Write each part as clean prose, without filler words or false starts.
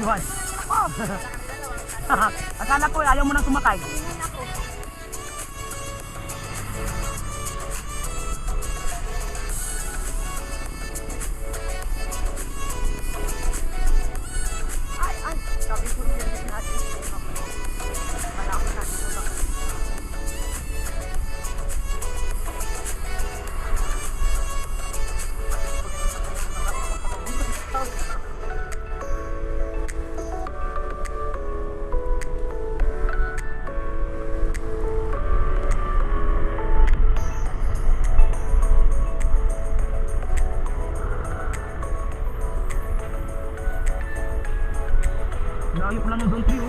Iwan. Akala ko ayaw mo nang sumakay. Sabi ko rin natin. Wala ko natin. Layo ko lang ng Don Trio.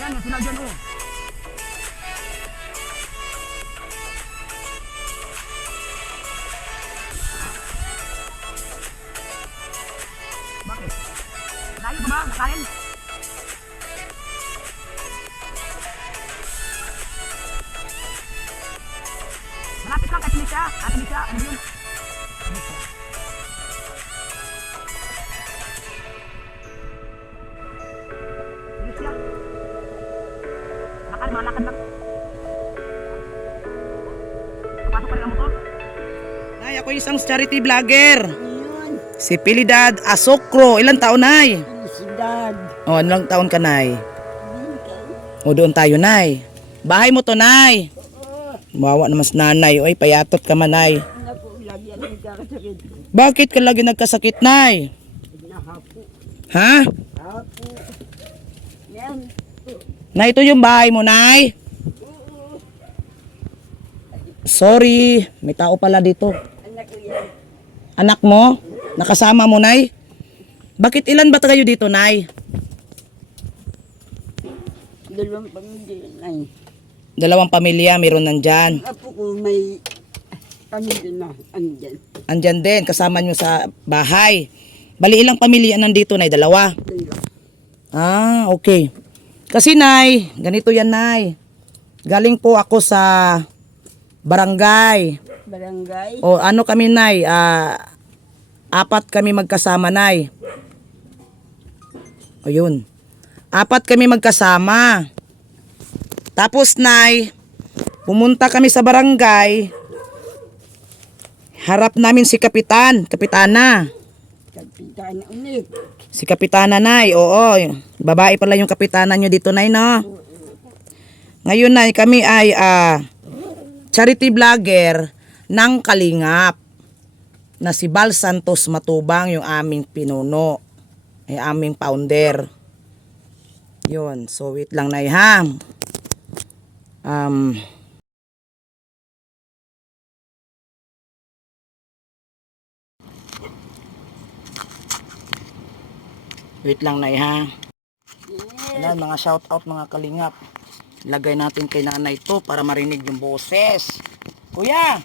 Ayan, yan sila dyan, oh. Bakit? Layo pa ba? Nakain? Malapit lang kay Felicia. Felicia, ano yun? Felicia. Felicia. Malakad lang. Papasok pa rin ang motor. Nay, ako isang charity vlogger. Si Pilidad Asokro. Ilan taon, Nay? Felicidad. O, ilang taon ka, Nay? O, doon tayo, Nay. Bahay mo to, Nay. Mawawa naman si nanay. Oy, payatot ka man, Nay. Naku, lagi ang nagkakasakit. Bakit ka lagi nagkasakit, Nay? Nahapo. Ha? Hapo. Yan. Nay, ito yung bahay mo, Nay. Sorry, may tao pala dito. Anak ko yan. Anak mo? Nakasama mo, Nay? Bakit ilan ba kayo dito, Nay? 2 pamilya ay. 2 pamilya, meron nandyan. Ang apo ko may pamilya na andyan. Andyan din, kasama nyo sa bahay. Bali, ilang pamilya nandito, Nay? 2? 2. Ah, okay. Kasi, Nay, ganito yan, Nay. Galing po ako sa barangay. Barangay. O ano kami, Nay? 4 kami magkasama, Nay. O yun. 4 kami magkasama. Tapos, Nay, pumunta kami sa barangay. Harap namin si Kapitan, Kapitana. Kapitan ulit. Si Kapitana, Nay, oo. Babae pala yung kapitana nyo dito, Nay, no? Ngayon, Nay, kami ay charity vlogger ng Kalingap na si Bal Santos Matubang, yung aming pinuno, ay aming founder. Yun, so wait lang, Nay, ha? Wait lang, Nay, ha? Ayan, mga shout out, mga Kalingap. Lagay natin kay nanay to para marinig yung boses. Kuya!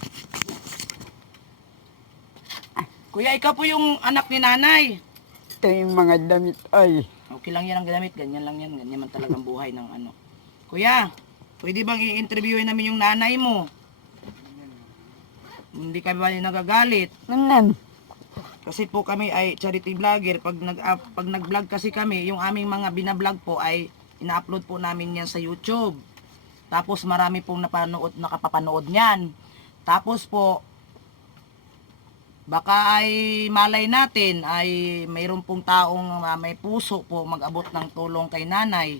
Kuya, ikaw po yung anak ni nanay. Ito yung mga damit ay. Okay lang yan ang gamit, ganyan lang yan. Ganyan man talagang buhay ng ano. Kuya, pwede bang i-interviewin namin yung nanay mo? Hindi ka ba nagagalit? Nanan. Kasi po kami ay charity vlogger. Pag nag-vlog kasi kami, yung aming mga binablog po ay ina-upload po namin yan sa YouTube. Tapos marami pong nakapapanood niyan. Tapos po, baka ay malay natin ay mayroon pong taong may puso po mag-abot ng tulong kay nanay.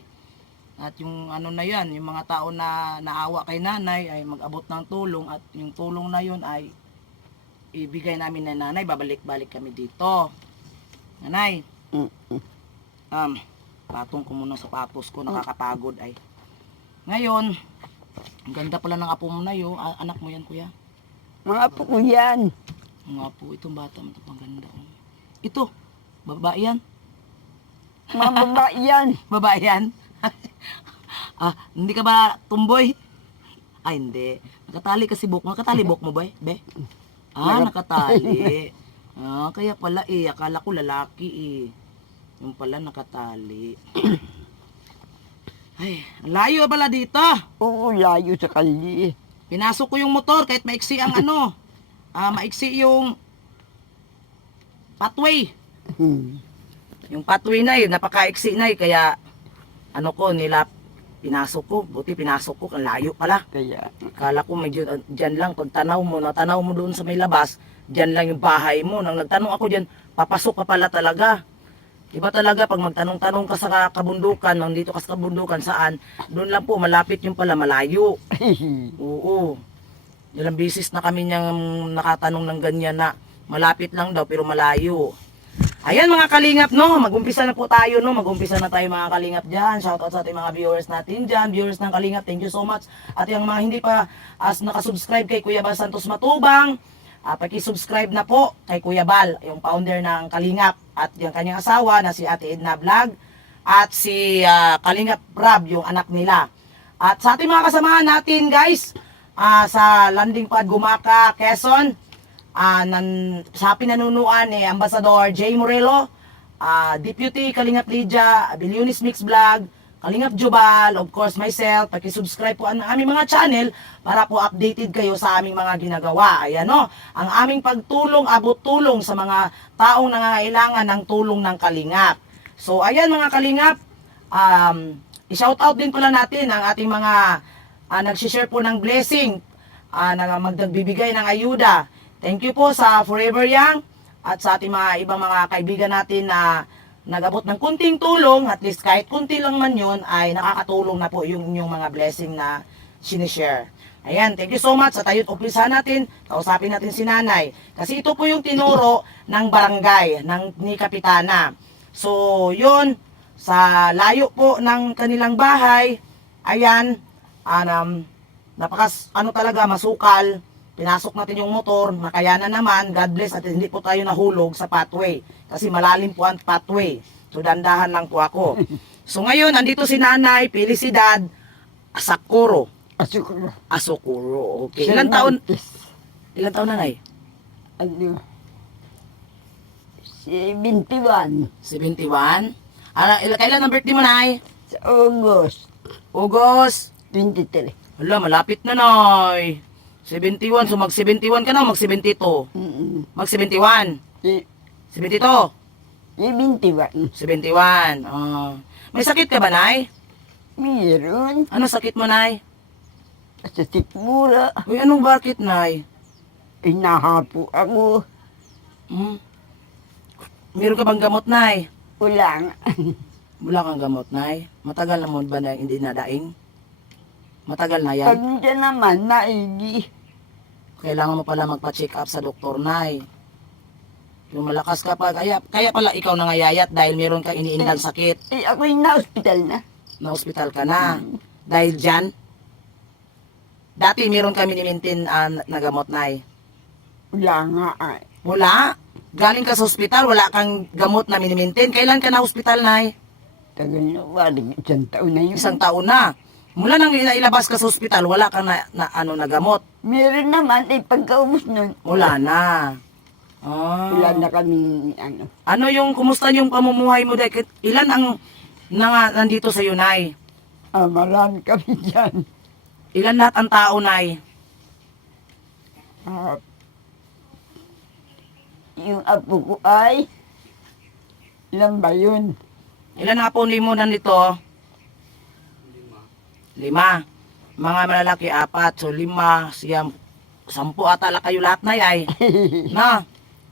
At yung ano na yan, yung mga tao na naawa kay nanay ay mag-abot ng tulong at yung tulong na yun ay ibigay namin na nanay, babalik-balik kami dito. Nanay, patong ko muna sa sapatos ko, nakakapagod ay. Ngayon, ang ganda pala ng apo mo na yun. Anak mo yan, kuya? Mga apo ko yan. Mga po, itong bata mo, ito pang ganda. Ito, babae yan? Mga babae yan. Babae yan? Hindi ka ba tumboy? Ay, hindi. Nakatali kasi buhok. Nakatali buhok mo ba, be? Nakatali. Kaya pala akala ko lalaki Yung pala nakatali. Ay, ang layo pala dito. Oo, layo sa kali. Pinasok ko yung motor kahit maiksi ang maiksi yung pathway. Yung pathway na yun, napakaiksi na kaya pinasok ko. Buti pinasok ko, ang layo pala. Kaya, Kala ko medyo dyan lang, pag natanaw mo doon sa may labas, dyan lang yung bahay mo. Nang nagtanong ako dyan, papasok ka pala talaga. Iba talaga pag magtanong-tanong ka sa kabundukan, nandito ka sa kabundukan, saan, doon lang po, malapit yung pala, malayo. Oo. Ilang bisis na kami niyang nakatanong ng ganyan na malapit lang daw pero malayo. Ayan mga Kalingap, no, mag-umpisa na po tayo, no, mag-umpisa na tayo mga Kalingap dyan. Shoutout sa ating mga viewers natin dyan, viewers ng Kalingap, thank you so much. At yung mga hindi pa nakasubscribe kay Kuya Bal Santos Matubang, paki-subscribe na po kay Kuya Bal, yung founder ng Kalingap, at yung kanyang asawa na si Ate Edna Vlog. at si Kalingap Rab, yung anak nila. At sa ating mga kasamahan natin guys, sa landing pad Gumaka, Quezon, sa pinanunuan ni Ambassador J. Morelo, Deputy Kalingap Lydia, Abilionis Mix Vlog, Kalingap Jubal, of course myself, paki-subscribe po ang aming mga channel para po updated kayo sa aming mga ginagawa. Ayan o, ang aming pagtulong, abot tulong sa mga taong nangangailangan ng tulong ng Kalingap. So ayan mga Kalingap, i-shoutout din pala natin ang ating mga nagsishare po ng blessing, na magbibigay ng ayuda. Thank you po sa Forever Young at sa ating mga ibang mga kaibigan natin na nag-abot ng kunting tulong, at least kahit kunti lang man yun, ay nakakatulong na po yung inyong mga blessing na sinishare. Ayan, thank you so much. Sa tayo't umpisahan natin, kausapin natin si Nanay. Kasi ito po yung tinuro ng barangay, ni Kapitana. So, yun, sa layo po ng kanilang bahay, ayan, talaga, masukal. Pinasok natin yung motor, nakayanan naman, God bless, at hindi po tayo nahulog sa pathway. Kasi malalim po ang pathway. So, dandahan lang po ako. So, ngayon, andito si Nanay, Felicidad, Asakuro. Asokuro, okay. Ilan taon, Nanay? Ano? 71. 71? Kailan ang birthday mo, Nay? Sa August. August. 23. Wala, malapit na, Nay. 71, so mag-71 ka na, mag-72. Mag-71. 72. 71. 71. May sakit ka ba, Nay? Meron. Ano sakit mo, Nay? Sa sikmura. Uy, anong bakit, Nay? Inahapo ako. Meron ka bang gamot, Nay? Wala nga. Wala kang gamot, Nay? Matagal na mo ba na hindi nadaing? Matagal na yan? Pag dyan naman, naigi. Kailangan mo pala magpa-check up sa doktor, Nay. Yung malakas ka pa, kaya pala ikaw nangayayat dahil meron kang iniindang sakit. Ako'y na-hospital na. Na-hospital ka na. Dahil dyan, dati meron kami ni-maintain na gamot, Nay. Wala nga ay. Wala? Galing ka sa hospital, wala kang gamot na minimaintain. Kailan ka na hospital, Nay? Tagal na, walang 1 taon na yun. 1 taon na. Mula nang ilabas ka sa hospital, wala kang na gamot. Meron naman, pagkaubos nun. Wala na. Wala na kami, ano. Ano kumusta yung pamumuhay mo? Ilan ang nandito sa iyo, Nay? Marami kami dyan. Ilan lahat ang tao, Nay? Yung apo ko ay, ilan ba yun? Ilan ang apo mo nandito? 5. Mga malalaki, 4. So, 5, siyam, 10 ata la kayo lahat, Nay, ay. Na?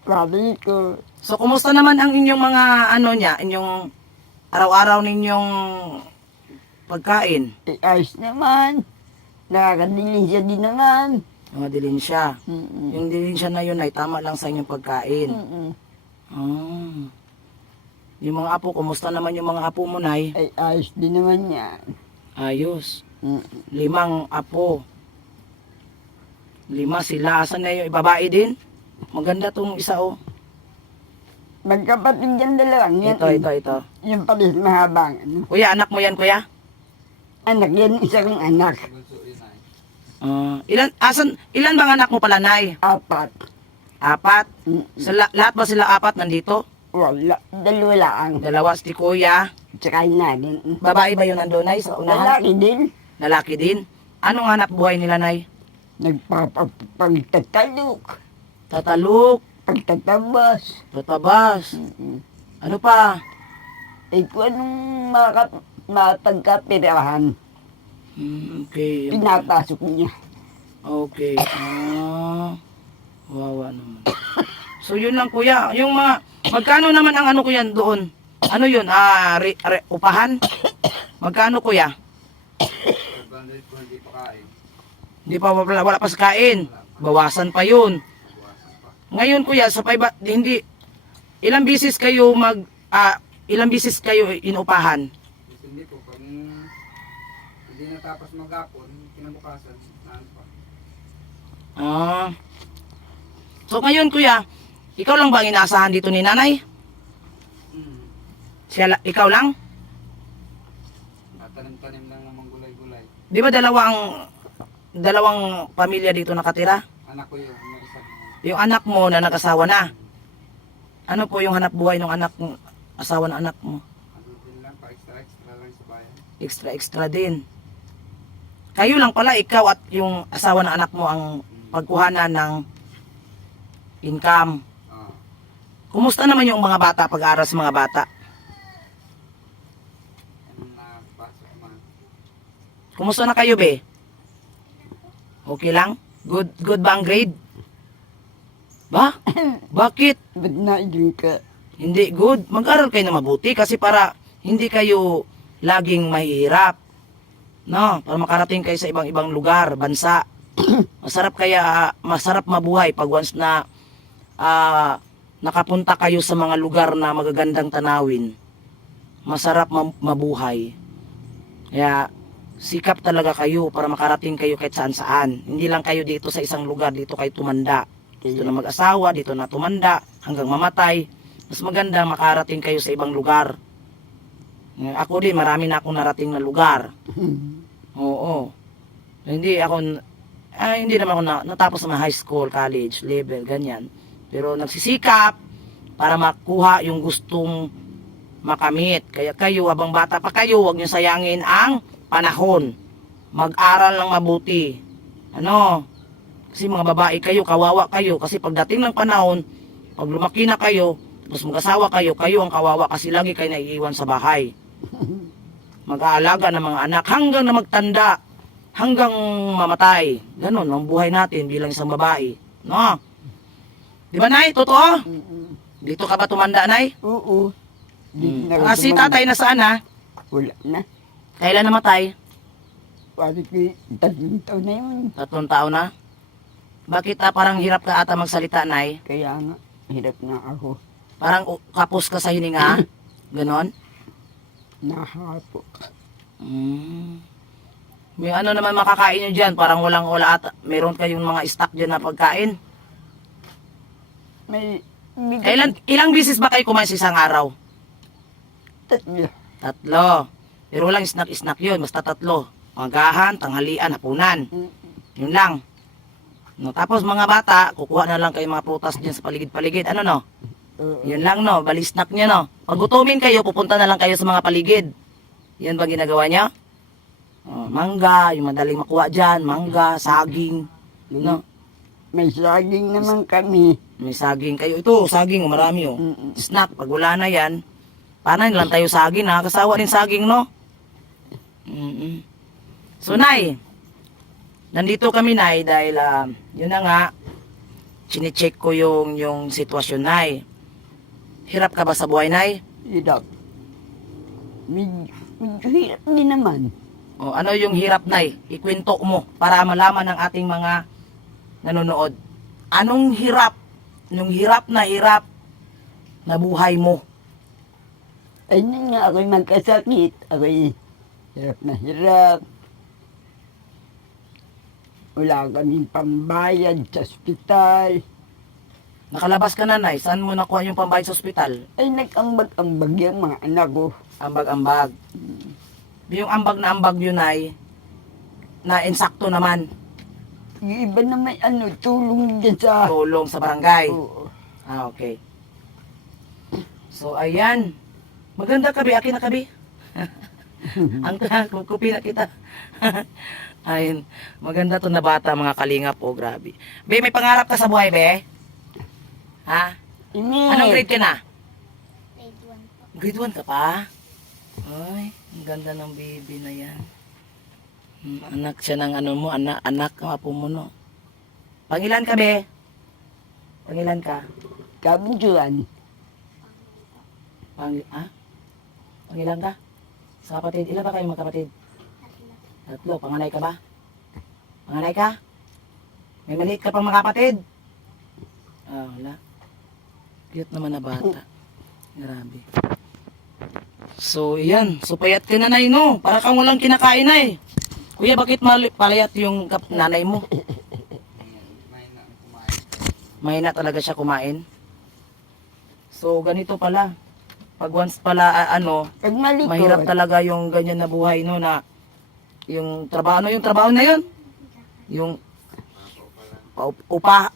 Sabi ko, So, kumusta naman ang inyong mga, inyong araw-araw ninyong pagkain? ayos naman. Nakakadilinsya din naman. Yung dilensya. Mm-mm. Yung dilensya na yun ay tama lang sa inyong pagkain. Mm-mm. Yung mga apo, kumusta naman yung mga apo mo, Nay? Ay, ayos din naman yan. Ayos. Mm-mm. 5 apo. 5 sila. Asan na yung babae din? Maganda tong isa, oh. Magkapatid yan dalawang yan. Ito. Yung palis mahabang. Ano. Kuya, anak mo yan, kuya? Anak yan, isa kong anak. Ilan bang anak mo pala, Nay? 4. 4? Mm-mm. Lahat ba sila 4 nandito? Wala, 2 lang. 2 si kuya. Tsaka na din. Babae ba yun nandun, Nay, sa unahan? Lalaki din. Lalaki din? Anong hanap buhay nila, Nay? Pagtatalok. Tatalok, Pagtatabas. tatabas. Ano pa? Kung anong mapagkapirahan, Okay. pinapasok niya. Okay. Wawa naman. So yun lang, kuya. Yung magkano naman ang kuya doon? Ano yun? Upahan? Magkano, kuya? Hindi pa, wala pa sa kain. Bawasan pa yun. Ngayon, kuya, ilang bisis kayo inupahan? Hindi po, pag hindi natapos maghapon, kinabukasan, naan pa. So ngayon, kuya, ikaw lang ba ang inaasahan dito ni Nanay? Ikaw lang? tanim-tanim lang naman gulay-gulay. Di ba dalawang pamilya dito nakatira? Anak ko yung may isang Yung anak mo na nag-asawa na. Ano po yung hanap buhay ng asawa ng anak mo? ano din lang, pa extra-extra lang sa bayan. Extra din. Kayo lang pala, ikaw at yung asawa ng anak mo ang pagkuhanan ng income. Oo. Kumusta naman yung mga bata, pag-aaral sa mga bata? Anong napasok man. Kumusta na kayo, be? Okay lang? Good ba ang grade? Ba? Bakit? Ba't naidin ka? Hindi good. Mag-aral kayo na mabuti kasi para hindi kayo laging mahihirap. No, para makarating kayo sa ibang-ibang lugar, bansa. Masarap mabuhay pag once na nakapunta kayo sa mga lugar na magagandang tanawin. Masarap mabuhay. Kaya sikap talaga kayo para makarating kayo kahit saan-saan. Hindi lang kayo dito sa isang lugar, dito kayo tumanda. Dito na mag-asawa, dito na tumanda, hanggang mamatay. Mas maganda makarating kayo sa ibang lugar. Ako din, marami na akong narating na lugar. Oo. Hindi naman ako natapos sa high school, college, level, ganyan. Pero nagsisikap para makuha yung gustong makamit. Kaya kayo, habang bata pa kayo, huwag niyo sayangin ang panahon. Mag-aral ng mabuti. Kasi mga babae kayo, kawawa kayo. Kasi pagdating ng panahon, pag lumaki na kayo, tapos mag-asawa kayo, kayo ang kawawa kasi lagi kayo naiiwan sa bahay. Mag-aalaga ng mga anak hanggang na magtanda, hanggang mamatay. Ganon ang buhay natin bilang isang babae. No? Di ba, Nay? Totoo? Dito ka ba tumanda, Nay? Oo. Di na ako Si tumanda. tatay nasaan, ha? Wala na. Kailan namatay? Parang 3 taon na yun. 3 taon na? Bakit parang hirap ka ata magsalita, Nay? Kaya nga, hirap na ako. Parang kapos ka sa hininga? Ganon? Nahapo. May ano naman makakain nyo dyan? Parang wala ata. Meron kayong mga stock dyan na pagkain? May Ilang bisis ba kayo kumain sa isang araw? 3. 3. Pero walang snack yun. Basta 3. Magahan, tanghalian, hapunan. Yun lang. No, tapos mga bata, kukuha na lang kayo mga prutas dyan sa paligid-paligid. Ano no? Yun lang no, bali snack nyo no. Pag gutumin kayo, pupunta na lang kayo sa mga paligid. Yan ba ginagawa nyo? Mangga, yung madaling makuha dyan, mangga, saging. No? May saging naman kami. May saging kayo. Ito, saging, marami oh. Snack, pag wala na yan, paano lang tayo saging, nakakasawa rin saging no? So, Nay, nandito kami, Nay, dahil yun na nga, chinecheck ko yung sitwasyon, Nay. Hirap ka ba sa buhay, Nay? Hirap. Medyo hirap din naman. O, ano yung hirap, Nay? Ikwento mo para malaman ng ating mga nanonood. Anong hirap? Yung hirap na buhay mo? Ay, nga ako'y magkasakit. Ako'y hirap na hirap. Wala kaming pambayad sa ospital. Nakalabas ka na, Nay. Saan mo nakuha yung pambayad sa ospital? Ay, nag-ambag-ambag yung mga anak ko. Ambag-ambag. Yung ambag na ambag yun, Nay, na insakto naman. Yung iba na may tulong dyan sa... Tulong sa barangay. Oo. Okay. So, ayan. Maganda ka, Bi. Akin na ka, Bi. Ang kukupi na kita. Ayun. Maganda to na bata, mga kalingap. Oh, grabe. Be, may pangarap ka sa buhay, Be? Ha? Anong grade ka na? Grade 1 po. Grade 1 ka pa? Ay, ang ganda ng baby na yan. Anak siya ng ano mo, anak ang apo mo, no? Pangilan ka, Be? Pangilan ka? Kabinsuan. Pangilan ka? Sa kapatid, ilan ba kayo magkapatid? 3. Panganay ka ba? Panganay ka? May maliit ka pang mga kapatid? Wala. Cute naman na bata. Grabe. So, yan. So, payat ka na, Nay, no? Para kang walang kinakain, Nay. Kuya, bakit palayat yung nanay mo? May na kumain. Mahina talaga siya kumain. So, ganito pala. Pag once pala, Pag malikot. mahirap talaga yung ganyan na buhay, no, na yung trabaho, yung trabaho na yun. Yung paupa,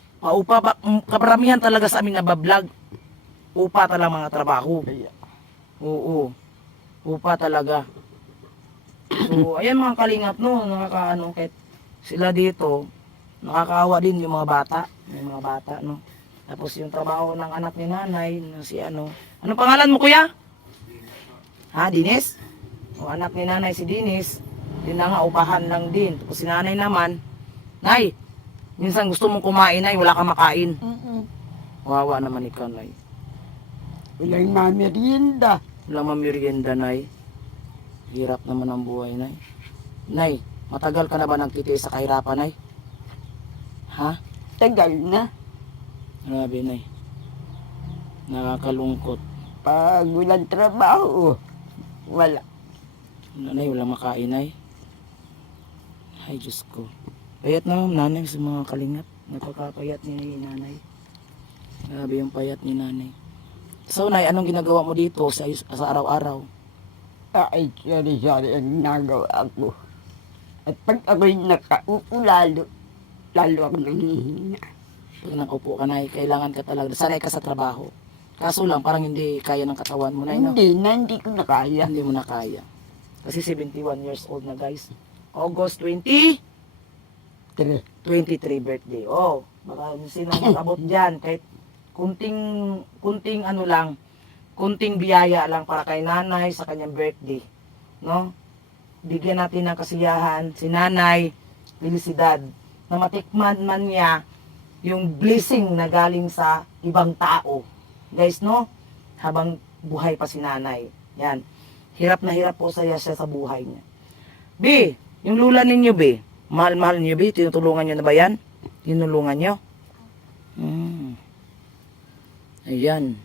kaparamihan talaga sa amin na bablog. Upa talaga mga trabaho. Kaya, Oo. Upa talaga. So, ayan mga kalingap, no, nakakaano, kahit sila dito, nakakaawa din yung mga bata. Yung mga bata, no. Tapos yung trabaho ng anak ni nanay, na si ano. Anong pangalan mo, kuya? Ha, Dinis? O, anak ni nanay si Dinis. Yun na nga, upahan lang din. Tapos si nanay naman, Nay, minsan gusto mong kumain, Nay, wala kang makain. Wawa naman ikaw, Nay. walang mamerienda. Wala mamerienda, Nay. Hirap naman ang buhay, Nay. Nay, matagal ka na ba nagtitiis sa kahirapan, Nay? Ha? Tagal na. Grabe, Nay. Nakakalungkot. Pag walang trabaho, wala. Nanay, wala makain, Nay. Ay, Diyos ko. Payat na, nanay, sa mga kalingap. Napakapayat ni nanay. Grabe yung payat ni nanay. So, Nay, anong ginagawa mo dito sa araw-araw? Ay, sorry ang nagawa ko. At pag ako'y nakaupo lalo ako nanghihina. Pag nakupo ka, Nay, kailangan ka talaga. Sanay ka sa trabaho. Kaso lang, parang hindi kaya ng katawan mo, Nay, no? Hindi ko na kaya. Hindi mo na kaya. Kasi 71 years old na, guys. August 20, 23 birthday. Oh, baka sino mag-abot dyan. Kahit kunting ano lang, kunting biyaya lang para kay nanay sa kanyang birthday. No? Bigyan natin ng kasiyahan si nanay, felicidad, na matikman man niya yung blessing na galing sa ibang tao. Guys, no? Habang buhay pa si nanay. Yan. Hirap na hirap po siya sa buhay niya. B, yung lula ninyo, B, mahal-mahal niyo, B, tinutulungan niyo na ba yan? Tinulungan niyo? Ayan.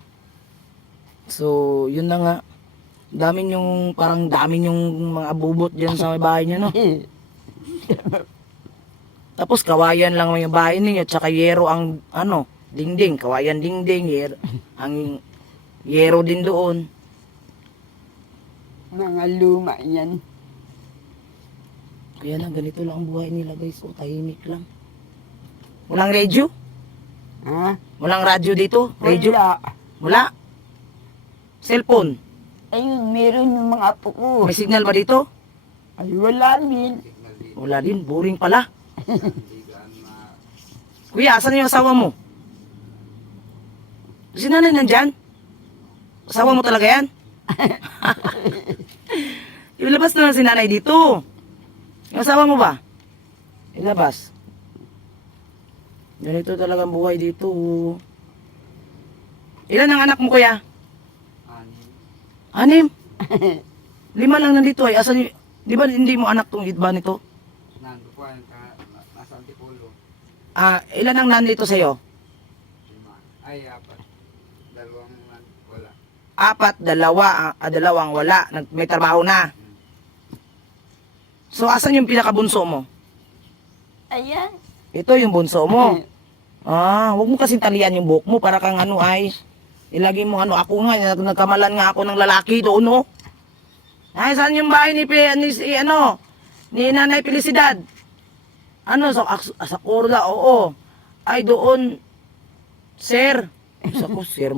So, yun na nga. Parang dami yung mga bubot dyan sa bahay niyo, no? Tapos, kawayan lang yung bahay ninyo, tsaka yero ang, dingding, kawayan dingding, ang yero din doon. Mga luma yan. Kaya na, ganito lang ang buhay nila, guys. O, tahimik lang. Walang radyo? Ha? Walang radyo dito? Radio? Wala. Wala? Cellphone? Ayun, meron yung mga apo ko. May signal ba dito? Ay, wala din. Signal dito. Wala din, boring pala. Hindi gaano na. Kuya, asan yung asawa mo? Si nanay nandyan? Asawa mo talaga yan? Ilabas na lang si nanay dito. Yung asawa mo ba? Ilabas. Ganito talagang buhay dito. Ilan ang anak mo, kuya? Anim. 6? 5 lang nandito ay. Asan yung... Di ba hindi mo anak tong iba nito? Nando po, nasa Antipolo. Ilan ang nandito sa'yo? 5. Ay, 4. 2 wala. 4, dalawang wala. May trabaho na. So, asan yung pinakabunso mo? Ayan. Ito yung bunso mo. Huwag mo kasing talian yung buhok mo para kang ilagay mo ako nga, nagkamalan nga ako ng lalaki doon, no? Ay, saan yung bahay ni Nanay Felicidad? Sa Corda, oo. Ay, doon, sir. Ko, sir.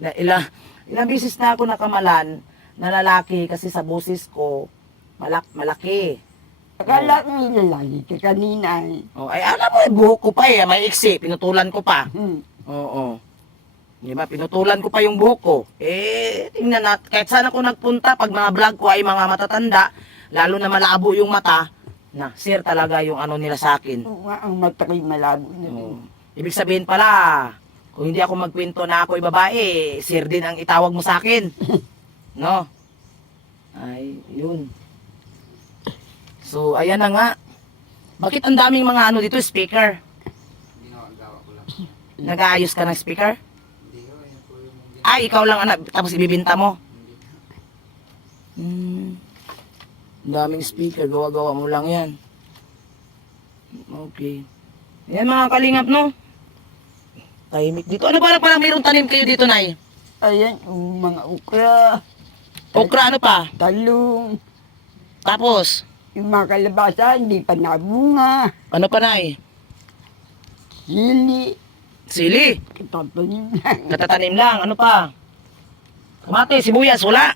Ilang bisis na ako nakamalan na lalaki kasi sa busis ko, malaki. Akala ko nilalagi ka kanina eh. Ay, alam mo, buhok ko pa may iksi, pinutulan ko pa. Hmm. Oo. Di ba, pinutulan ko pa yung buhok ko. Tingnan natin, kahit saan ako nagpunta, pag mga vlog ko ay mga matatanda, lalo na malabo yung mata, sir talaga yung nila sa akin. Oo nga, ang mata ko'y malabo na rin. Oo. Ibig sabihin pala, kung hindi ako magkwento na ako'y babae, sir din ang itawag mo sa akin. No? Ay, yun. So, ayan na nga. Bakit ang daming mga dito, speaker? Ginagawa ko lang. Nag-aayos ka ng speaker? Hindi ko, yun po yung... Ay, ikaw lang tapos ibibinta mo? Hindi. Ang daming speaker, gawa-gawa mo lang yan. Okay. Yan mga kalingap, no? Tahimik dito. Ano ba lang mayroong tanim kayo dito, Nay? Ayan, yung mga ukra, Okra, ano pa? talong, Tapos, yung mga kalabasa, hindi pa nabunga, ano pa, Nay? sili, Sili. katatanim lang. Katatanim lang. Ano pa? Kamatis, sibuyas, wala.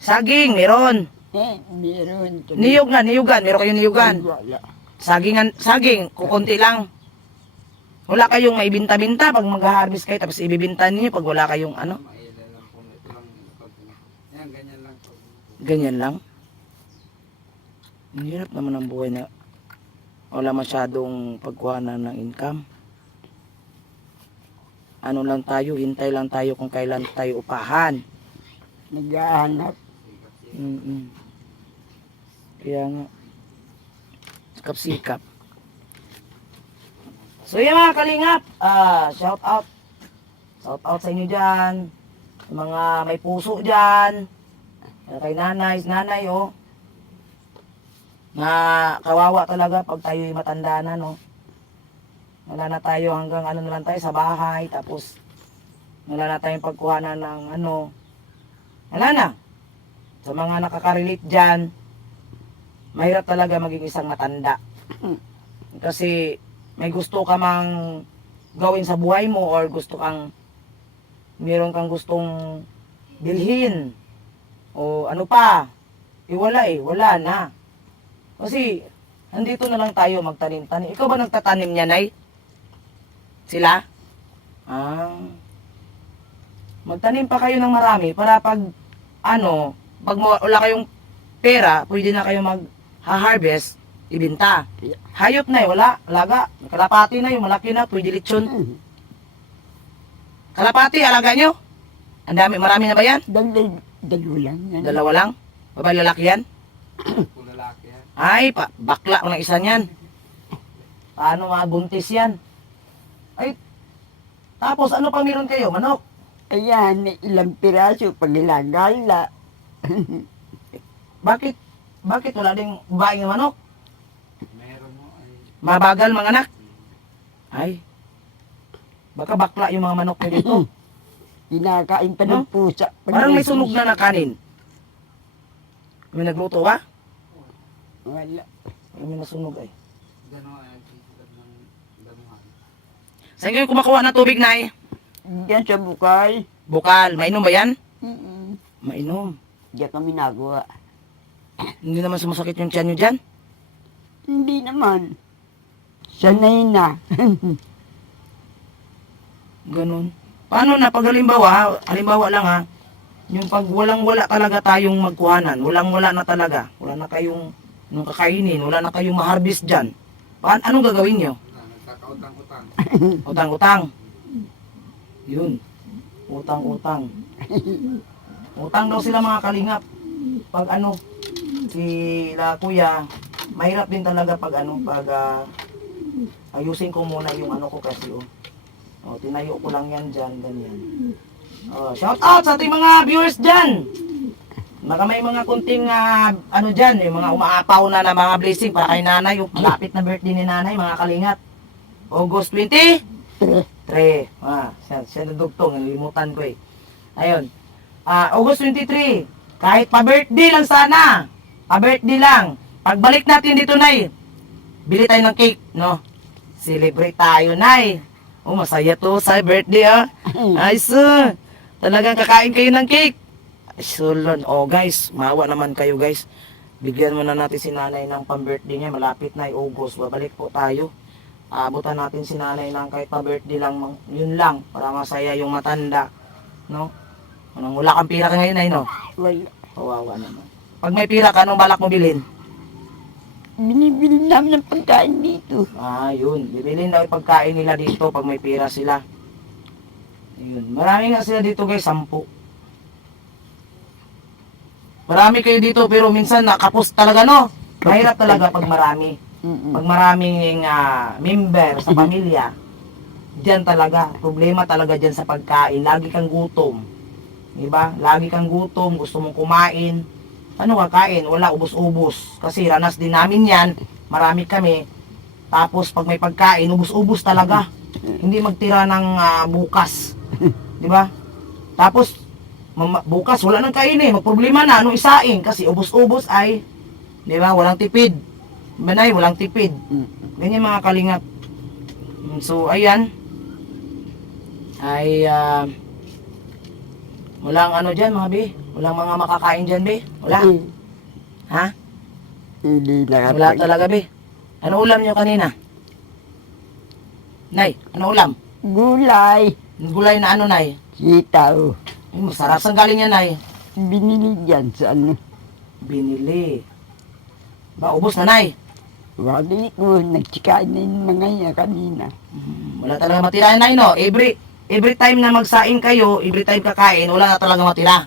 Saging, meron. Meron. Niyog na, niyugan. Meron kayong niyugan. Wala. Saging, kukunti lang. Wala kayong maibinta-binta pag mag-harvest kayo tapos ibibinta niyo pag wala kayong ano. Mailan lang po. Ito lang. Yan, ganyan lang po. Ganyan lang. Ang hirap naman ang buhay na wala masyadong pagkuhanan ng income. Ano lang tayo, hintay lang tayo kung kailan tayo upahan. Naghahanap. Mm-mm. Kaya nga, sikap-sikap. So yan mga kalingap, shout out. Shout out sa inyo dyan. Sa mga may puso dyan. Kay nanay, oh. Na kawawa talaga pag tayo matanda na, no. Wala na tayo hanggang ano na lang tayo sa bahay. Tapos, wala na tayong pagkuhanan ng ano. Wala na. Sa mga nakaka-relate dyan, mahirap talaga maging isang matanda. Kasi, may gusto ka mang gawin sa buhay mo or meron kang gustong bilhin o ano pa, wala na. Kasi, nandito na lang tayo magtanim-tanim. Ikaw ba nagtatanim niya, Nay? Sila? Magtanim pa kayo ng marami para pag wala kayong pera, pwede na kayo mag-harvest, ibinta. Hayop na wala, alaga. Kalapati na malaki na, pwede lechon. Kalapati, alaga nyo? Marami na ba yan? Dalawa lang yan. Dalawa lang? Babae lalaki yan? Po lalaki yan. Ay, bakla ko ng isa niyan. Paano mabuntis yan? Ay, tapos ano pa meron kayo? Manok? Ayan, may ilang piraso pag ilagala. Bakit wala ding babaeng manok? Meron mo ay Mabagal mga anak? Ay, baka bakla yung mga manok nyo dito. Kinakain pa ng No? pusa. Parang may sunog na kanin. May nagluto ba? Wala. May nasunog ay. gano'n ay ganuhan. Saan kayo kumakuha ng tubig, Nay? Diyan sa bukay. Bukal. Mainom ba yan? Mm-mm. Mainom. Diyan kami nagawa. Hindi naman sumasakit yung tiyan nyo dyan? Hindi naman. Sanay na. Ganun. Paano na pag halimbawa lang ha, yung pag walang-wala talaga tayong magkuhanan, walang-wala na talaga, wala na kayong nung kakainin, wala na kayong ma-harvest dyan, anong gagawin nyo? Nagkakautang-utang. Utang-utang. Yun. Utang-utang. Utang daw sila mga kalingap. Pag sila kuya, mahirap din talaga pag ayusin ko muna yung ko kasi tinayo ko lang yan dyan, ganyan. Shout out sa ating mga viewers dyan. Baka may mga kunting dyan, yung mga umaapaw na mga blessing para kay nanay. Yung malapit na birthday ni nanay, mga kalingat. August 23. Siya nadugtong, nalimutan ko eh. Ayun. August 23. Kahit pa-birthday lang sana. Pa-birthday lang. Pagbalik natin dito, Nay, bili tayo ng cake, no? Celebrate tayo, Nay. Masaya to sa birthday, Ay, sir. Talagang kakain kayo ng cake. Ay, sulon. Guys, maawa naman kayo, guys. Bigyan muna natin si nanay ng pang-birthday niya. Malapit na, August. Babalik po tayo. Abutan natin si nanay ng kahit pa-birthday lang. Yun lang, para masaya yung matanda. No? Wala kang pira ka ngayon, Nay, no? Wala. Kawawa naman. Pag may pira ka, anong balak mo bilhin? Binibili namin ng pagkain dito. Yun. Bibilin daw yung pagkain nila dito pag may pira sila. Yun. Marami nga sila dito, guys. 10. Marami kayo dito, pero minsan nakapos talaga, no? Mahirap talaga pag marami. Pag maraming member sa pamilya, dyan talaga. Problema talaga dyan sa pagkain. Lagi kang gutom. Diba? Lagi kang gutom. Gusto mong kumain. Ano kakain? Wala, ubos-ubos. Kasi ranas din namin yan. Marami kami. Tapos pag may pagkain, ubos-ubos talaga. Hindi magtira ng bukas. Di ba? Tapos, bukas wala nang kainin, magproblema na, anong isaing? Kasi ubos-ubos ay, di ba, walang tipid. Banay, walang tipid. Ganyan mga kalingap. So, ayan. Ay, walang ano dyan mga be? Walang mga makakain dyan be? Wala? Ha? Hindi Wala nakapag... talaga be? Ano ulam nyo kanina? Nay, ano ulam? Gulay. Gulay na ano, Nay? Sitaw. Ay, masarap. Saan galing yan, Nay? Binili dyan sa ano. Binili. Ba, ubos na, Nay? Wali ko, nagtsikain na yung mga yan kanina. Wala talaga matira, Nay, no? Every time na magsaing kayo, every time kakain, wala na talaga matira.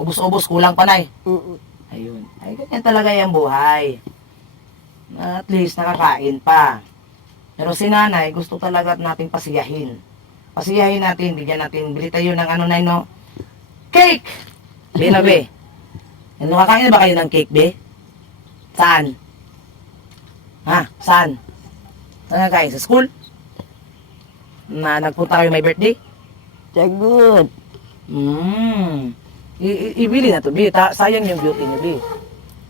Ubos-ubos, kulang pa, Nay. Oo. Ayun. Ay, ganyan talaga yung buhay. At least, nakakain pa. Pero si nanay, gusto talaga natin pasiyahin. Pasiyahin natin, bigyan natin, bili tayo ng ano, Nay, no? Cake! Be na, be. Nakakain na ba kayo ng cake, be? Saan? Ha? Saan? Saan nakakain? Sa school? Na nagpunta kayo may birthday? Sagot. Ibili na to, be. Sayang yung beauty niyo, be.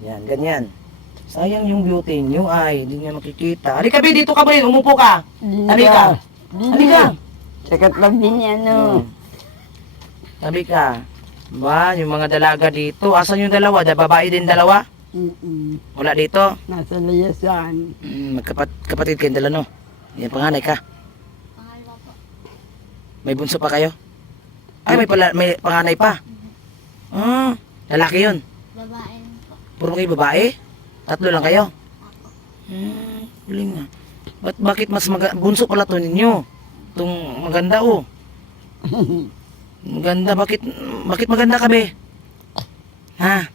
Yan, ganyan. Sayang yung beauty niyo, ay, hindi niya makikita. Halika, be, dito ka ba rin? Umupo ka. Halika. Halika. Sakat lang din yan, no. Sabi ka. Ba, yung mga dalaga dito. Asan yung dalawa? Babae din dalawa? Wala dito? Nasa layasan. Kapatid kayong dalawa, no? Yan, panganay ka. Pangalawa po. May bunso pa kayo? Ay, may panganay pa. Ah, lalaki yun. Babae rin po. Puro kayo babae? Tatlo lang kayo? Huling nga. Bakit mas bunso pala to ninyo? Itong maganda, oh. Maganda, bakit maganda ka, be? Ha?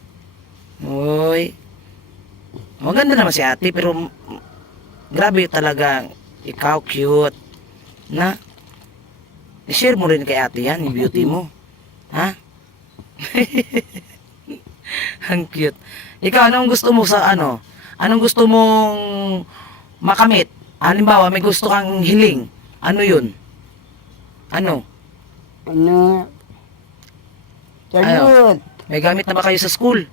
Uy. Maganda naman si ate, pero grabe talaga. Ikaw, cute. Na? I-share mo rin kay ate yan, yung beauty mo. Ha? Ang cute. Ikaw, anong gusto mo sa ano? Anong gusto mong makamit? Halimbawa, may gusto kang hiling. Ano yun? Ano? Ano? Sagot. May gamit na ba kayo sa school?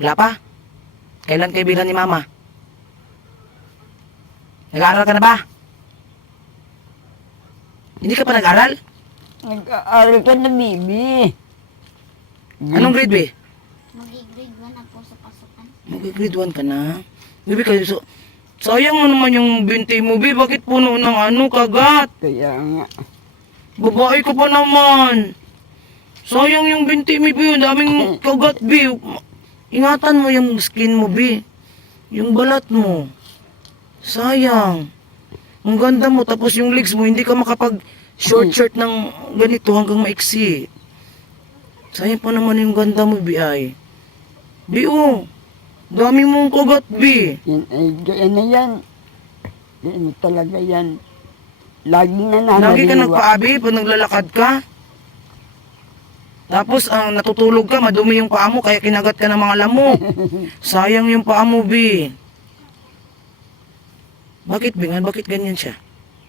Wala pa? Kailan kayo bilhan ni mama? Nag-aaral ka na ba? Hindi ka pa nag-aaral? Nag-aaral ka na, baby. Anong grade, be? Mag-grade 1 na po sa pasukan. Mag-grade 1 ka na? Baby, kayo sayang mo naman yung binti mo, be. Bakit puno ng ano, kagat? Kaya nga. Babae ka pa naman. Sayang yung binti mo, be. Ang daming kagat, be. Ingatan mo yung skin mo, be. Yung balat mo. Sayang. Ang ganda mo, tapos yung legs mo, hindi ka makapag short shirt ng ganito hanggang maiksi. Sayang pa naman yung ganda mo, be, ay. Be, oh. Dami mong kagat, be. Yan ay, gaya na yan. Yan talaga yan. Laging nananaliwa. Lagi ka nagpaabi pag naglalakad ka. Tapos, ang natutulog ka, madumi yung paa mo, kaya kinagat ka ng mga lamok. Sayang yung paa mo, be. Bakit, Bingan? Bakit ganyan siya?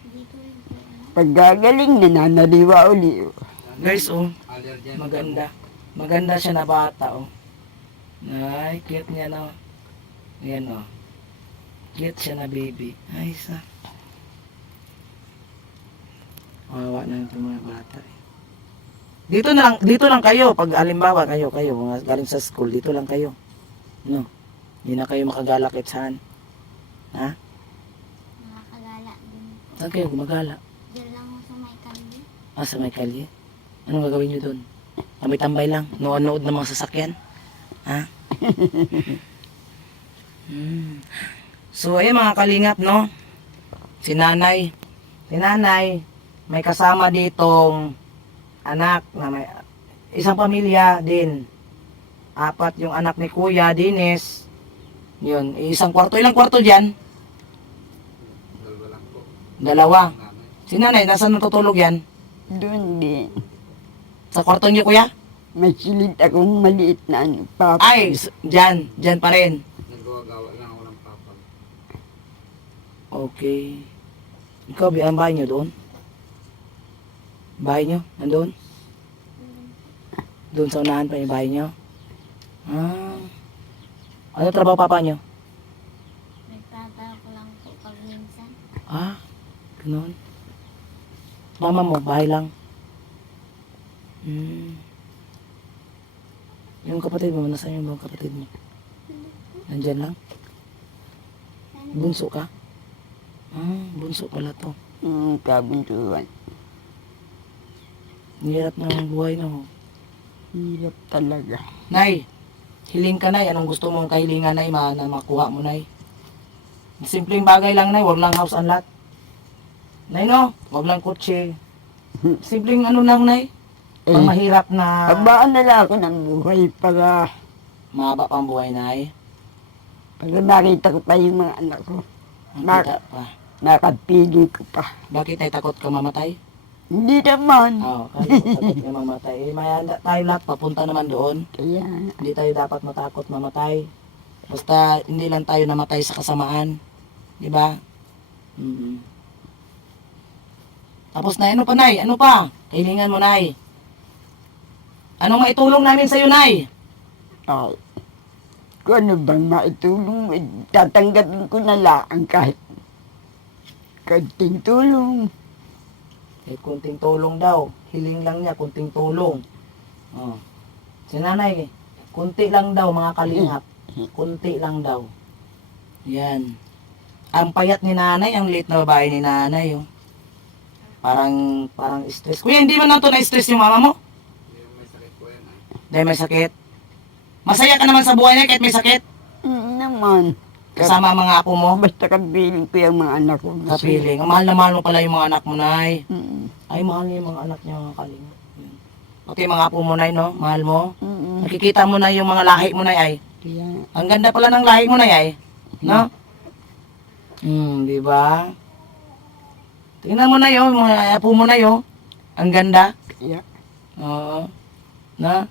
Dito rin po. Pag gagaling, nananaliwa uli. Guys, oh. Allergen. Maganda. Maganda siya na bata, oh. Ay, cute niya na. Ayan, oh. Cute siya na baby. Ay, sa. Wawa na itong mga bata, eh. Dito lang kayo. Pag alimbawa kayo, mga galing sa school, dito lang kayo. No? Hindi na kayo makagalak at saan. Ha? Nakakagala din po. Saan kayo gumagala? Diyan lang po sa may kalye. Ah, sa may kalye? Anong gagawin nyo doon? Kami tambay lang? Nood-nood ng mga sasakyan? Ha? So, ayun mga kalingap, no? Si nanay, may kasama ditong anak na may isang pamilya din. 4 yung anak ni Kuya Dines. Yun, isang kwarto. Ilang kwarto diyan? Dalawa lang po. 2. Si nanay, nasaan natutulog yan? Doon din. Sa kwarto niyo, Kuya? May silid akong maliit na ano, papa. Ay, dyan pa rin. Nagawa-gawa lang ako ng papa. Okay. Ikaw, ang bahay niyo doon? Bahay nyo? Nandun? Doon sa unahan pa yung bahay nyo? Ah. Ano trabaho papa nyo? Nagtatrabaho ko lang po pag minsan. Ah, ganun. Mama mo, bahay lang. Yung kapatid mo, nasaan yung mga kapatid mo? Nandyan lang? Bunso ka? Ah, bunso pala to. Kabuntuan. Hirap ng buhay no. Hirap talaga. Nay, hiling ka nay. Anong gusto mong kahilingan nay na makuha mo nay? Simpleng bagay lang nay, wag lang house and lot. Nay no, wag lang kotse. Simpleng ano lang nay. Pang mahirap na Habaan na lang ako ng buhay para mahaba pang buhay nay. makita ko pa yung mga anak ko. Makita pa. Nakapili ko pa. Bakit tay takot ka mamatay? Hindi naman. Oo, kaya takot ka mamatay. Eh, may handa tayo lahat, papunta naman doon. Kaya, Hindi tayo dapat matakot mamatay. Basta hindi lang tayo namatay sa kasamaan. Di ba? Tapos na, ano pa, Nay? Ano pa? Kailingan mo, Nay. Anong maitulong namin sa'yo, Nay? ay, kung ano bang maitulong, tatanggapin ko na lang kahit konting tulong. Eh, kunting tulong daw. Hiling lang niya, kunting tulong. Oh. Si nanay, kunti lang daw, mga kalingap. Kunti lang daw. Yan. Ang payat ni nanay, ang liit na babae ni nanay. Oh. Parang stress. Kuya, hindi man na to na-stress yung mama mo? Yung may sakit po yan ay. Dahil may sakit. Masaya ka naman sa buhay niya kahit may sakit. Naman. Kasama ang mga apo mo. Basta kapiling ko yung mga anak ko. Kapiling. Mahal na mahal mo pala yung mga anak mo, Nay. Mm, Ay, mahal niya yung mga anak niya, mga kalingap. Yan. Pati yung mga apo mo, Nay, no? Mahal mo. mm, Nakikita mo na yung mga lahi mo, Nay, ay. kaya, Ang ganda pala ng lahi mo, Nay, ay. No? Di ba? Tingnan mo na yun, mga apo mo na yun. Ang ganda. kaya, Oo. Na?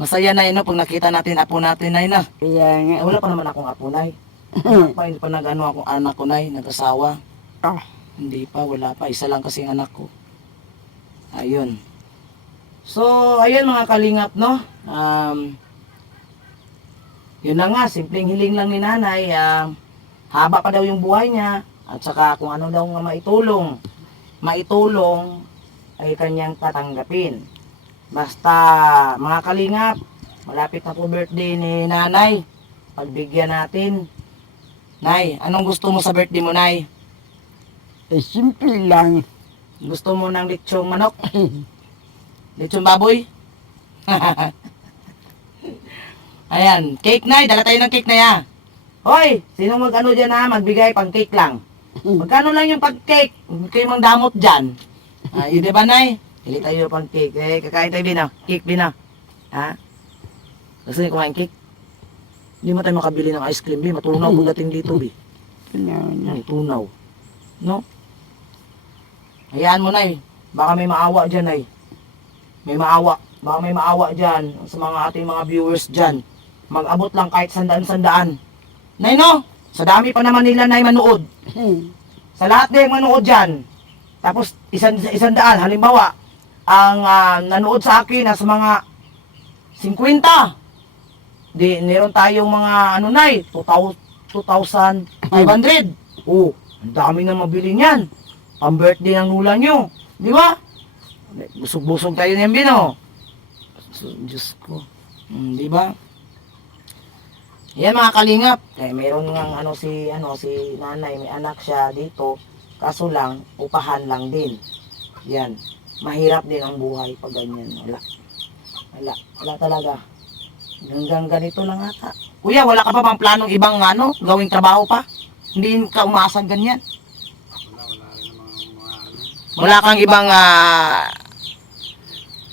Masaya na yun, no? Pag nakita natin apo natin, Nay, na. kaya nga. Eh, wala pa naman akong apo, Nay. Hindi pa nag-ano akong anak ko, Nay. Nag-asawa. Ah, Hindi pa, wala pa. Isa lang kasing anak ko. Ayun. So, ayun mga kalingap, no? Yun na nga, simpleng hiling lang ni nanay. Haba pa daw yung buhay niya. At saka kung ano daw nga maitulong ay kanyang tatanggapin. Basta, mga kalingap, malapit na po birthday ni nanay. Pagbigyan natin. Nay, anong gusto mo sa birthday mo, Nay? simple lang. Gusto mo ng lechong manok? Lechong baboy? Ayan, cake na, dala tayo ng cake na ya. Hoy, sino mag-ano dyan ha, magbigay pang cake lang. Magkano lang yung pag-cake? Huwag kayo mang damot dyan. Yun diba, Nay? Pili tayo pang cake. Eh, kakain tayo din cake din ha. Gusto niyo kumain cake? Hindi mo tayo makabili ng ice cream, Bi. Matunaw pagdating dito, Bi. Tunaw. No? Hayaan mo, Nay. Baka may maawa dyan, Nay. May maawa. Baka may maawa dyan sa mga ating mga viewers dyan. Mag-abot lang kahit sandaan-sandaan. Nay, no? Sa dami pa naman nila, Nay, manood. Sa lahat na yung manood dyan. Tapos, isandaan. Halimbawa, ang nanood sa akin na sa mga 50. Di, meron tayong mga, Nay, 2,500. Oh, ang dami na mabili niyan. Pang birthday ng lula nyo. Di ba? Busog-busog tayo niyan, Bino. So, Diyos ko. Di ba? Yan mga kalingap. Eh, meron nga si nanay, may anak siya dito. Kaso lang, upahan lang din. Yan. Mahirap din ang buhay pag ganyan. Wala talaga. Hanggang ganito lang ata. Kuya, wala ka pa bang planong ibang gawing trabaho pa? Hindi ka umaasang ganyan. Wala kang ibang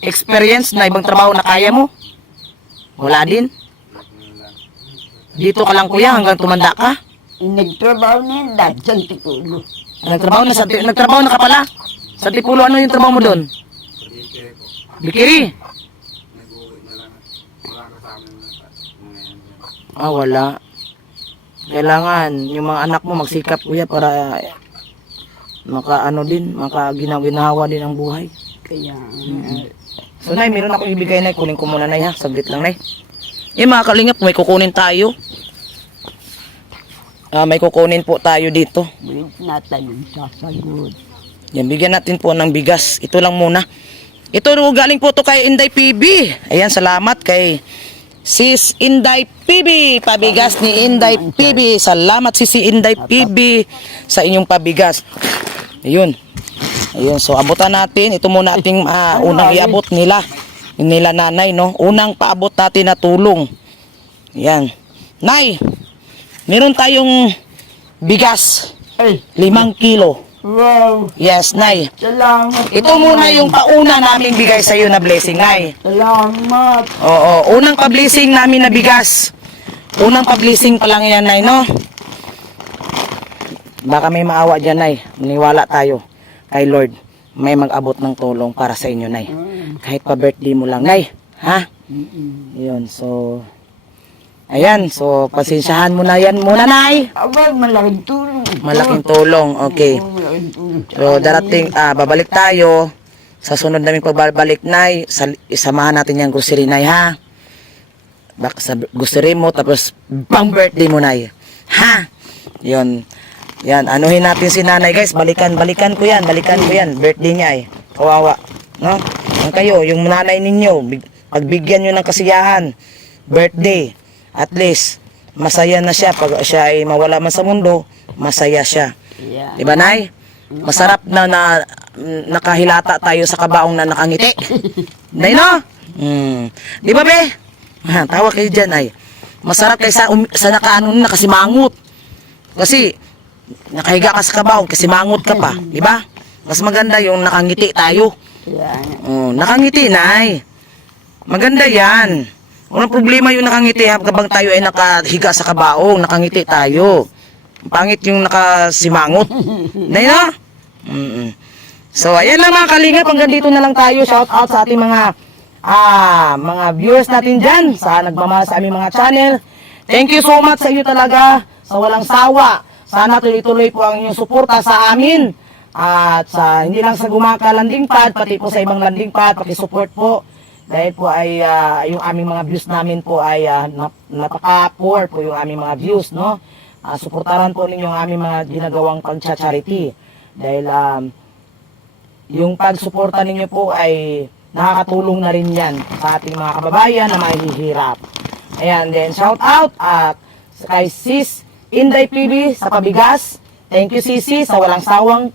experience na ibang trabaho na kaya mo? Wala din? Dito ka lang kuya hanggang tumanda ka? Nagtrabaho na yan dahil sa Tikulo. Nagtrabaho na ka pala? Sa Tipulo, ano yung trabaho mo doon? Sa daycare po. Bikiri? Nag-uwi na lang. Wala kasama ngayon. Wala. Kailangan yung mga anak mo magsikap kuya para ano din, ginawa din ang buhay. Kaya, So Nay, meron akong ibigay Nay, kunin ko muna Nay ha, saglit lang Nay. Mga kalingap, may kukunin tayo. May kukunin po tayo dito. wait natin yung sasagot. Yan, bigyan natin po ng bigas. Ito lang muna. Ito galing po to kay Inday PB. Ayan, salamat kay Sis Inday PB. Pabigas ni Inday PB. Salamat si Inday PB sa inyong pabigas. Ayun. Ayun, so abutan natin. Ito muna ating unang iabot nila nanay, no? Unang paabot natin na tulong. Yan. Nay, meron tayong bigas. Ay, 5 kilo. wow, Yes, Nay. salamat. Ito muna yung pauna naming bigay sa iyo na blessing, Nay. Salamat. Oo, unang pa-blessing namin na bigas. Unang pa-blessing pa lang yan, Nay, no? Baka may maawa dyan, Nay. Maniwala tayo kay Lord. May mag-abot ng tulong para sa inyo, Nay. Kahit pa-birthday mo lang, Nay. Ha? Yun, so... Ayan, so pasensyahan mo na yan muna, Nay. Aba, malaking tulong. Malaking tulong, okay. Oo, malaking tulong. So darating, babalik tayo. Sa sunod naming pagbabalik, Nay, isamahan natin yung grocery, Nay, ha? Baka sa grocery mo, tapos pang birthday mo, Nay. Ha? Yun. Yan, anuhin natin si Nanay, guys. Balikan ko yan. Birthday niya, eh. Kawawa. No? Yan kayo, yung nanay ninyo, pagbigyan nyo ng kasiyahan. Birthday. At least, masaya na siya. Pag siya ay mawala man sa mundo, masaya siya. Yeah. Diba, Nay? Masarap na nakahilata tayo sa kabaong na nakangiti. Nay, no? Diba, be? Tawa kayo dyan, ay. Masarap kayo sa nakasimangot. Kasi, nakahiga ka sa kabaong, kasi mangot ka pa. Diba? Mas maganda yung nakangiti tayo. Yeah. Nakangiti, Nay. Maganda yan. Walang problema yung nakangiti habang tayo ay nakahiga sa kabaong, nakangiti tayo. Pangit yung nakasimangot. Nay, no? So, ayan lang mga kalingap. Hanggang dito na lang tayo. Shout out sa ating mga viewers natin dyan sa nagmamahal sa aming mga channel. Thank you so much sa inyo talaga sa walang sawa. Sana tuloy-tuloy po ang inyong suporta sa amin. At sa hindi lang sa Gumaka Landing Pad, pati po sa ibang landing pad, paki-support po. Dahil po ay yung aming mga views namin po ay napaka-poor po yung aming mga views, no? Suportahan po ninyo ang aming mga ginagawang pag-charity. Dahil yung pagsuporta ninyo po ay nakakatulong na rin yan sa ating mga kababayan na mahihirap. Ayan, then shout out at kay Sis Inday PB sa pabigas. Thank you, Sisi, sa walang sawang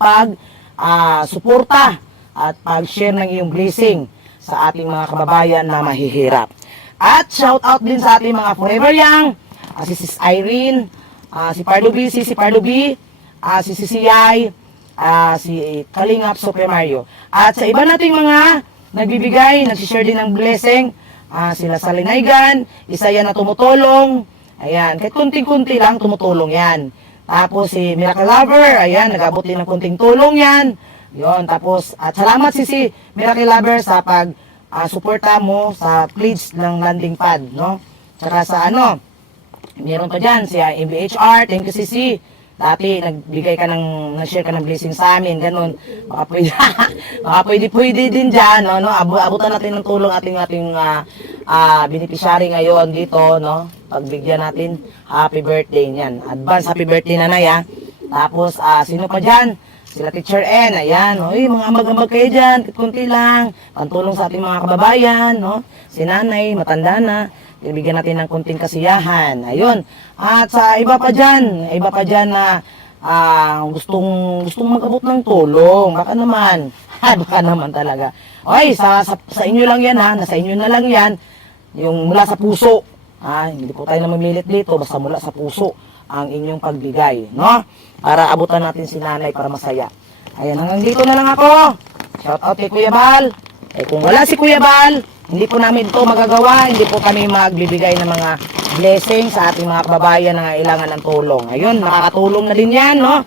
suporta at pag-share ng iyong blessing sa ating mga kababayan na mahihirap. At shout out din sa ating mga Forever Young, si Sis Irene, si Pardo B, si Pardo B, si Sisiyay, si Kalingap Super Mario. At sa iba nating mga nagbibigay, nagsishare din ng blessing, sila Salinaygan, isa yan na tumutulong. Ayan, kahit kunting-kunti lang tumutulong yan. Tapos si Miracle Lover, ayan, nag-abot din ng kunting tulong yan. Yon, tapos at salamat si Miracle Lover sa suporta mo sa pledge ng landing pad, no? Tsaka sa meron pa diyan si MBHR, thank you Sisi. Dati nagbigay ka nag-share ka ng blessing sa amin, ganun. Baka pwede din diyan, no? Abutan natin ng tulong ating beneficiary ngayon dito, no? Pagbigyan natin happy birthday niyan. Advance happy birthday nanay, ha. Tapos sino pa diyan? Sila Teacher N, ayan, mga ambag-ambag kayo dyan, kunti lang, pantulong sa ating mga kababayan, no? Si nanay, matanda na, bibigyan natin ng kunting kasiyahan, ayun. At sa iba pa dyan na gustong mag-abot ng tulong, baka naman talaga. Okay, sa inyo lang yan, ha, nasa inyo na lang yan, yung mula sa puso, hindi po tayo na mamilit dito, basta mula sa puso ang inyong pagbigay, no? Para abutan natin si nanay para masaya. Ayan, hanggang dito na lang ako. Shout out kay Kuya Bal. Kung wala si Kuya Bal, hindi po namin ito magagawa. Hindi po kami magbibigay ng mga blessing sa ating mga kababayan na kailangan ng tulong. Ayun, makakatulong na din yan, no?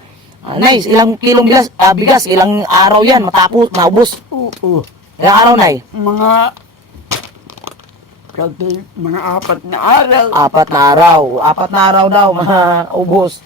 Nay, ilang kilong bigas, ilang araw yan, maubos. Oo. Ilang araw, Nay? Mga 4 na araw. 4 na araw. 4 na araw daw, maubos.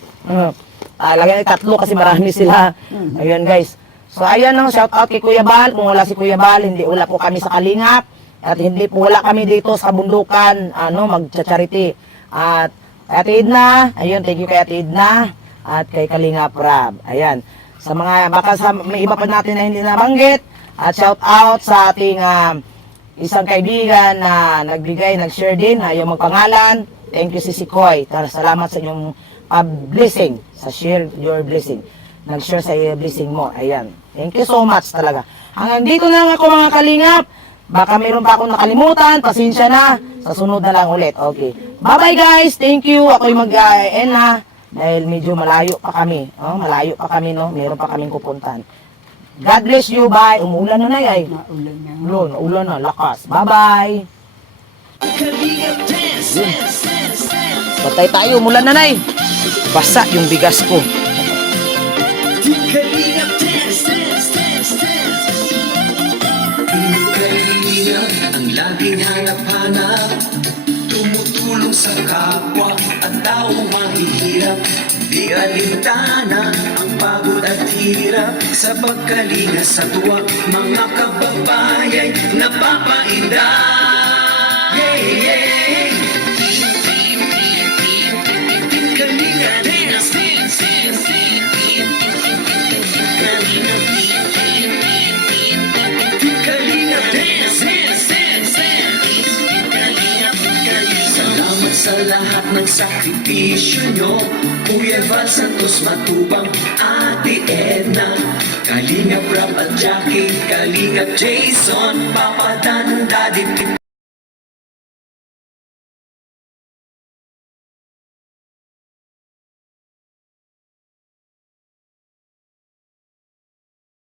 Lagyan tatlo kasi marami sila. Ayun guys. So ayan no, shout out kay Kuya Bal. Kung wala si Kuya Bal, hindi wala po kami sa Kalingap. At hindi po wala kami dito sa bundukan, magcha-charity. At Ate Edna, ayun, thank you kay Ate Edna. At kay Kalingap Rab. Ayan. Sa mga, baka may iba pa natin na hindi nabanggit. At shout out sa ating isang kaibigan na nag-share din, yung magpangalan. Thank you, Sisi Koy. Salamat sa inyong blessing, sa share your blessing. Nag-share sa iyo blessing mo. Ayan. Thank you so much talaga. Hanggang dito na lang ako mga Kalingap. Baka mayroon pa akong nakalimutan. Pasensya na. Sa sunod na lang ulit. Okay. Bye-bye guys. Thank you. Ako'y mag-end na. Dahil medyo malayo pa kami. Malayo pa kami, no? Mayroon pa kaming pupuntahan. God bless you. Bye. Umuulan na na, ay. Maulan na. Ulan na. Lakas. Bye-bye. Patay tayo. Umulan na, nay. Basa yung bigas ko. Kaibigan ang laging hanap-hanap, tumutulong sa kapwa at taong mahihirap. Di alintana ang pagod at hirap, sa pagkalinga sa tuwa, mga kababayan napapainda. Yeah, yeah. Kalinga dance, dance, dance, salamat sa lahat ng sakripisyo nyo, Kuya Val Santos Matubang, Ate Edna, Kalingap Rab at Jackie, Kalingap Jason, Papa Dan, Daddy